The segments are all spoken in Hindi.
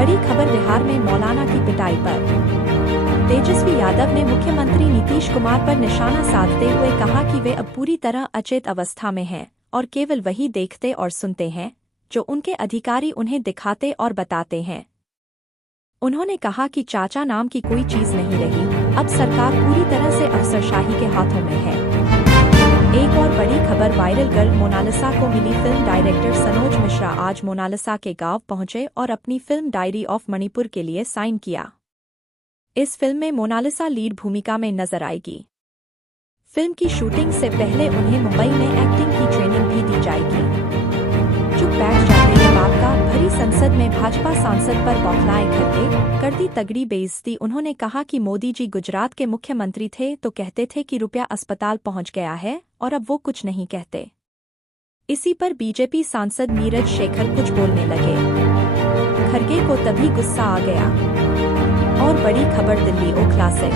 बड़ी खबर बिहार में मौलाना की पिटाई पर। तेजस्वी यादव ने मुख्यमंत्री नीतीश कुमार पर निशाना साधते हुए कहा कि वे अब पूरी तरह अचेत अवस्था में हैं और केवल वही देखते और सुनते हैं जो उनके अधिकारी उन्हें दिखाते और बताते हैं। उन्होंने कहा कि चाचा नाम की कोई चीज नहीं रही, अब सरकार पूरी तरह से अफसरशाही के हाथों में है। एक और बड़ी खबर, वायरल गर्ल मोनालिसा को मिली। फिल्म डायरेक्टर सनोज मिश्रा आज मोनालिसा के गांव पहुंचे और अपनी फिल्म डायरी ऑफ मणिपुर के लिए साइन किया। इस फिल्म में मोनालिसा लीड भूमिका में नजर आएगी। फिल्म की शूटिंग से पहले उन्हें मुंबई में एक्टिंग की ट्रेनिंग भी दी जाएगी। चुप बैठ जाते हैं बाप का, भरी संसद में भाजपा सांसद पर बौखलाए खड़गे, कर दी तगड़ी बेइज्जती। उन्होंने कहा कि मोदी जी गुजरात के मुख्यमंत्री थे तो कहते थे कि रुपया अस्पताल पहुंच गया है और अब वो कुछ नहीं कहते। इसी पर बीजेपी सांसद नीरज शेखर कुछ बोलने लगे। खड़गे को तभी गुस्सा आ गया। और बड़ी खबर दिल्ली ओखला से,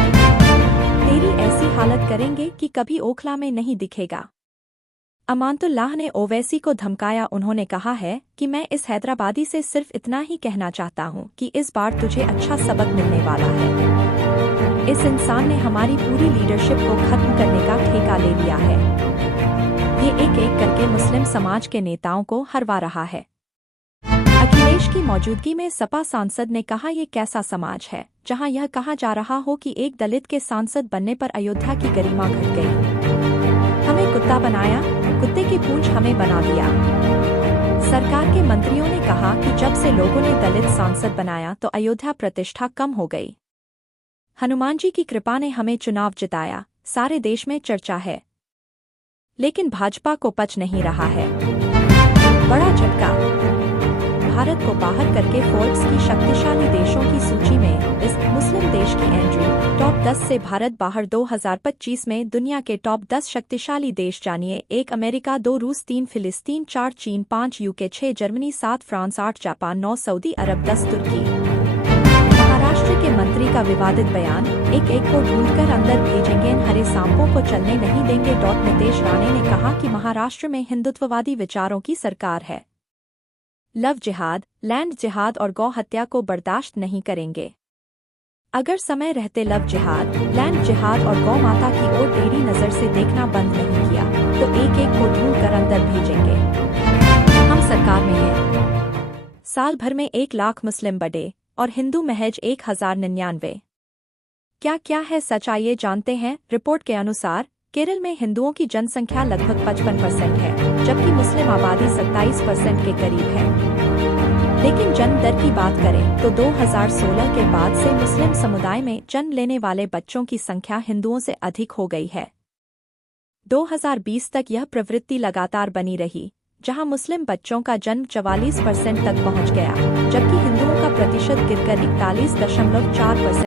तेरी ऐसी हालत करेंगे कि कभी ओखला में नहीं दिखेगा। अमानतुल्लाह ने ओवैसी को धमकाया। उन्होंने कहा है कि मैं इस हैदराबादी से सिर्फ इतना ही कहना चाहता हूं कि इस बार तुझे अच्छा सबक मिलने वाला है। इस इंसान ने हमारी पूरी लीडरशिप को खत्म करने का ठेका ले लिया है। ये एक एक करके मुस्लिम समाज के नेताओं को हरवा रहा है। अखिलेश की मौजूदगी में सपा सांसद ने कहा, ये कैसा समाज है जहां यह कहा जा रहा हो कि एक दलित के सांसद बनने पर अयोध्या की गरिमा घट गई। हमें कुत्ता बनाया, कुत्ते की पूंछ हमें बना दिया। सरकार के मंत्रियों ने कहा कि जब से लोगों ने दलित सांसद बनाया तो अयोध्या प्रतिष्ठा कम हो गई। हनुमान जी की कृपा ने हमें चुनाव जिताया, सारे देश में चर्चा है। लेकिन भाजपा को पच नहीं रहा है। बड़ा झटका, भारत को बाहर करके फोर्ब्स की शक्तिशाली देशों की सूची में इस मुस्लिम देश की एंट्री। टॉप 10 से भारत बाहर। 2025 में दुनिया के टॉप 10 शक्तिशाली देश जानिए। 1 अमेरिका, 2 रूस, 3 फिलिस्तीन, 4 चीन, 5 यूके, 6 जर्मनी, 7 फ्रांस, 8 जापान, 9 सऊदी अरब, 10 तुर्की। महाराष्ट्र के मंत्री का विवादित बयान, एक एक को ढूंढकर अंदर भेजेंगे, हरे सांपों को चलने नहीं देंगे। नीतीश राणे ने कहा कि महाराष्ट्र में हिंदुत्ववादी विचारों की सरकार है। लव जिहाद, लैंड जिहाद और गौ हत्या को बर्दाश्त नहीं करेंगे। अगर समय रहते लव जिहाद, लैंड जिहाद और गौ माता की ओर टेढ़ी नजर से देखना बंद नहीं किया तो एक एक को ढूंढ कर अंदर भेजेंगे। हम सरकार में हैं। साल भर में 1 लाख मुस्लिम बढ़े और हिंदू महज 1099। क्या है सच, आइए जानते हैं। रिपोर्ट के अनुसार केरल में हिंदुओं की जनसंख्या लगभग 55% है, जबकि मुस्लिम आबादी 27% के करीब है। लेकिन जन्म दर की बात करें तो 2016 के बाद से मुस्लिम समुदाय में जन्म लेने वाले बच्चों की संख्या हिंदुओं से अधिक हो गई है। 2020 तक यह प्रवृत्ति लगातार बनी रही, जहां मुस्लिम बच्चों का जन्म 44% तक पहुंच गया, जबकि हिंदुओं का प्रतिशत गिरकर 41.4%